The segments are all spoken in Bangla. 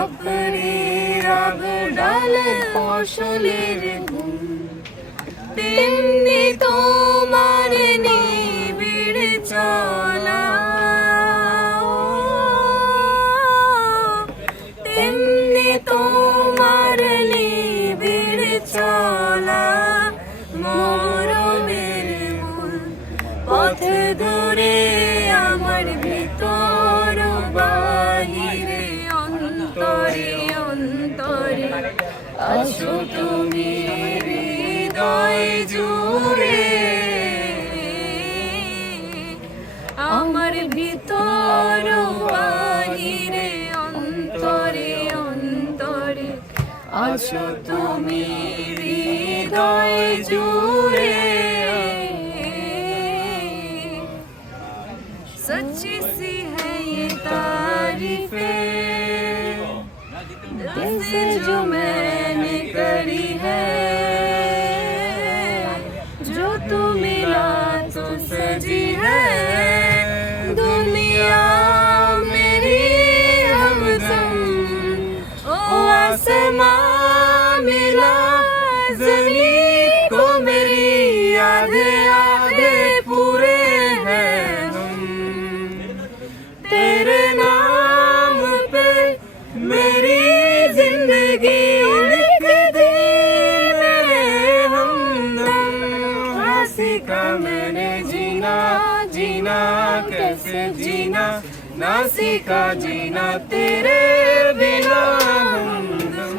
আপনি রব ডালে ফসলের গুণ, তেমনি তোমার নিবিড় চলা, তেমনি তোমার নিবিড় চলা। মরমের মূল পথ ধরে আমার ভিতর বাহিরে অন্তরে অন্তরে আছো তুমি হৃদয় জুড়ে। আমার ভিতর বাহিরে অন্তরে অন্তরে আছো তুমি হৃদয় জুড়ে। सच्ची सी है ये तारीफें दिल से जो मैंने करी है, जो तू मिला तो सजी है दुनिया मेरी हमदम। ओ आसमां मिला ज़मीन को मेरी आधे आधे पूरे हैं हम, तेरे नाम पे मेरी जिंदगी लिख दी मेरे हमदम। ना सीखा मैंने जीना, जीना कैसे जीना, ना सीखा जीना तेरे बिना हमदम।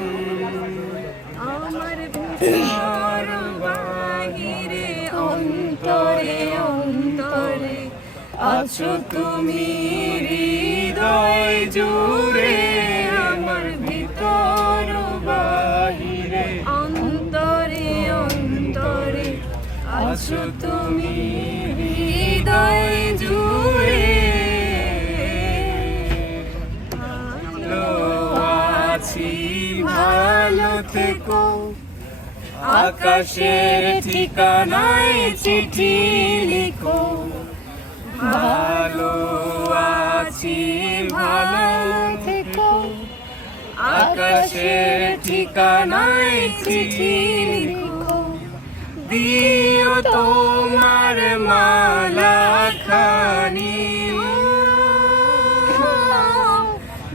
আমার ভিতর বাহিরে অন্তরে অন্তরে আছো তুমি হৃদয় জুড়ে। আমার ভিতর বাহিরে অন্তরে অন্তরে আছো তুমি হৃদয় জুড়ে। ভালো আছি ভালো থেকো, আকাশের ঠিকানায় চিঠি লিখো। ভালো আছি ভালো থেকো, আকাশের ঠিকানায় চিঠি লিখো। দিও তোমার মালা খানি,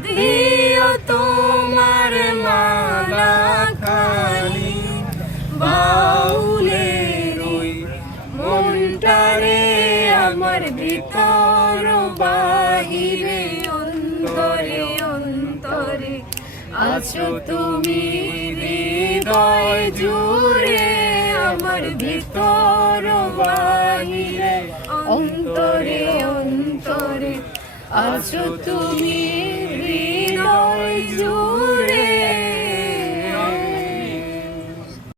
দিও তোমার মালা খানি। বাউলের ওই মনটারে আমার ভিতর বাহিরে অন্তরে অন্তরে আছো তুমি হৃদয় জুড়ে। আমার ভিতর বাহিরে অন্তরে অন্তরে আছো তুমি হৃদয় জুড়ে।